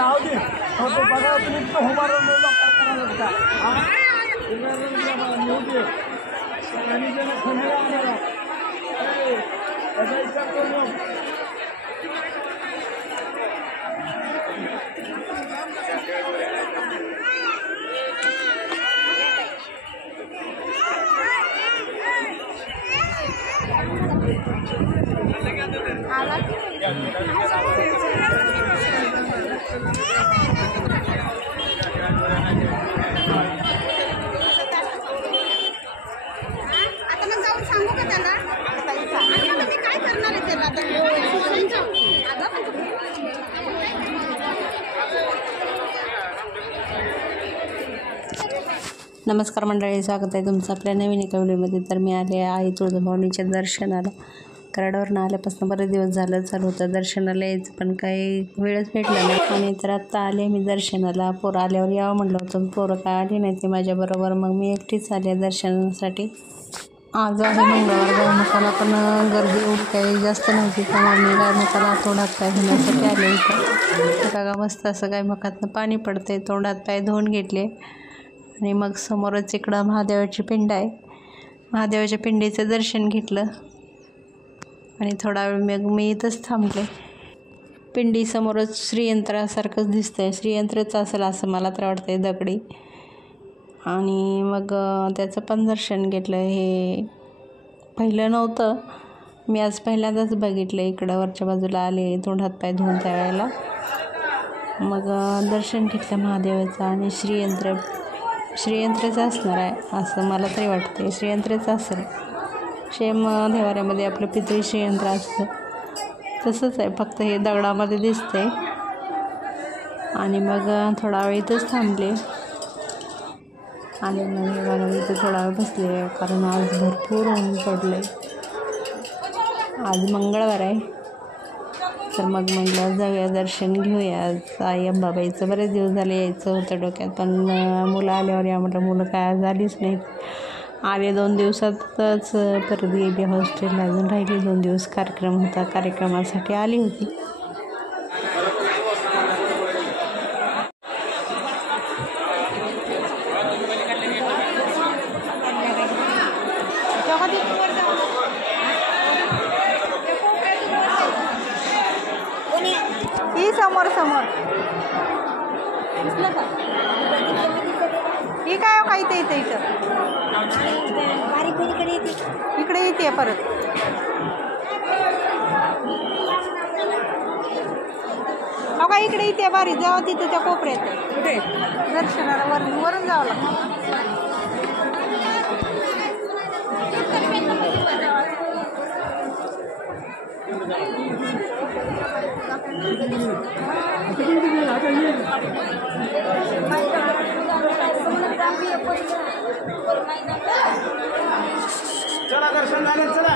जाऊ दे तो बघा तुम्ही तो उभारून करायला लागता आणि जण खाण्याला आणायला त्याचा विचार करू नमस्कार मंडळी, स्वागत आहे तुमचं आपल्या नवीन एका व्हिडिओमध्ये. तर मी आले आई तुळजाभवानीच्या दर्शनाला. कराडावरून आल्यापासून बरेच दिवस झालं चालू होतं दर्शनाला यायचं, पण काही वेळच भेटला नाही. आणि तर आत्ता आले मी दर्शनाला. पोरं आल्यावर यावं म्हटलं होतं, पोरं काय आली नाही ते माझ्याबरोबर. मग मी एकटीच आले दर्शनासाठी. आज आहे मंगळवार. गायमुखाला पण गर्दी एवढी काही जास्त नव्हती, त्यामुळे मी गायमुखाला तोंडात पाय धुण्यासाठी आले होते. बघा मस्त असं गायमुखातनं पाणी पडते. तोंडात पाय धुवून घेतले आणि मग समोरच इकडं महादेवाची पिंड आहे. महादेवाच्या पिंडीचं दर्शन घेतलं आणि थोडा वेळ मग मी इथंच थांबले. पिंडीसमोरच श्रीयंत्रासारखंच दिसतंय. श्रीयंत्रच असेल असं मला तर वाटतंय, दगडी. आणि मग त्याचं पण दर्शन घेतलं. हे पहिलं नव्हतं, मी आज पहिल्यांदाच बघितलं. इकडं वरच्या बाजूला आले तोंड हात पाय धुवून त्यावेळेला. मग दर्शन घेतलं महादेवाचं. आणि श्रीयंत्रच असणार आहे असं मला तरी वाटते. श्रीयंत्रच असेल. शेम देवाऱ्यामध्ये आपलं पितळी श्रीयंत्र असतं तसंच आहे, फक्त हे दगडामध्ये दिसतंय. आणि मग थोडा वेळ इथंच थांबले आणि मग बघा इथं थोडा वेळ बसले, कारण आज भरपूर ऊन पडले. आज मंगळवार आहे, तर मग म्हटलं जाऊया दर्शन घेऊया. आज आई अंबाबाईचं बरेच दिवस झाले यायचं होतं डोक्यात, पण मुलं आल्यावर या म्हटलं. मुलं काय आज आलीच नाहीत. आले 2 दिवसातच परत गेली हॉस्टेलला. अजून राहिली 2 दिवस. कार्यक्रम होता, कार्यक्रमासाठी आली होती. ही समोर ही काय हो, काही ते इथे इकडे येते परत. हो का, इकडे येते बारी. जावं तिथे त्या कोपऱ्यात कुठे दर्शनाला वरून जावं लागतं. चला दर्शन झालं, चला.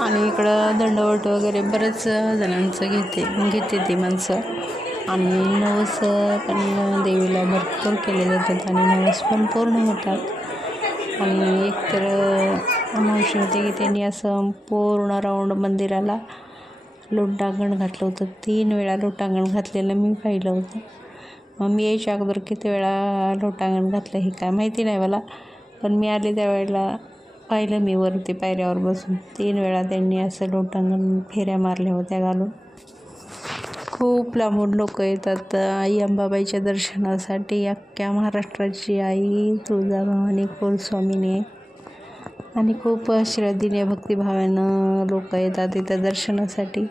आणि इकडं दंडवट वगैरे बरेच जणांचं घेते ती माणसं. आणि नवस पण देवीला भरपूर केले जातात आणि नवस पण पूर्ण होतात. आणि एकतर अमावस्या होते की त्यांनी असं पूर्ण राऊंड मंदिराला लोटांगण घातलं होतं. 3 वेळा लोटांगण घातलेलं मी पाहिलं होतं. मग मी यायच्या अगोदर किती वेळा लोटांगण घातलं हे काय माहिती नाही मला, पण मी आले त्यावेळेला पाहिलं मी वरती पायऱ्यावर बसून. 3 वेळा त्यांनी असं लोटांगण फेऱ्या मारल्या होत्या घालून. खूप लांबून लोक येतात आई अंबाबाईच्या दर्शनासाठी. अख्ख्या महाराष्ट्राची आई तुळजाभवानी कुलस्वामिनी. आणि खूप श्रद्धेने भक्तिभावानं लोक येतात इथं दर्शनासाठी.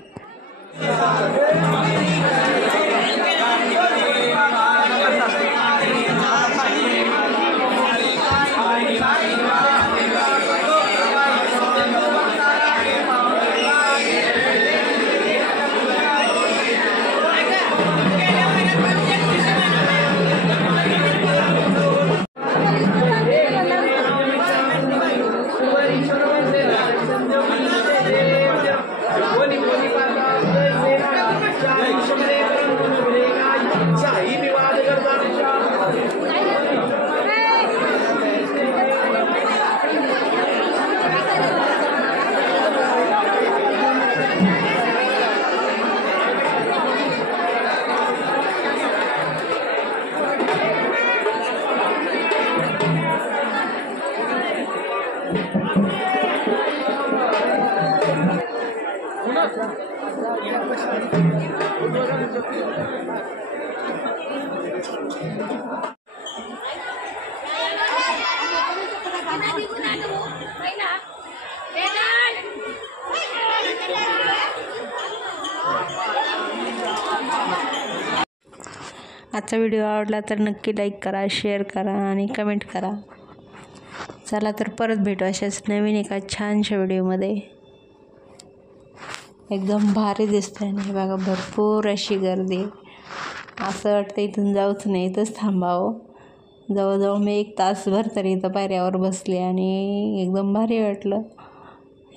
आजचा व्हिडिओ आवडला तर नक्की लाईक करा, शेअर करा आणि कमेंट करा. चला तर परत भेटू अशाच नवीन एका छानशा व्हिडिओमध्ये. एकदम भारी दिसतंय आणि हे बघा भरपूर अशी गर्दी. असं वाटतं इथून जाऊच नाही, इथंच थांबावं. जवळजवळ मी 1 तासभर तरी इथं पायऱ्यावर बसले आणि एकदम भारी वाटलं.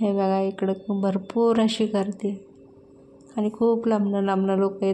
हे बघा इकडं भरपूर अशी गर्दी आणि खूप लांबनं लांबनं लोक येत.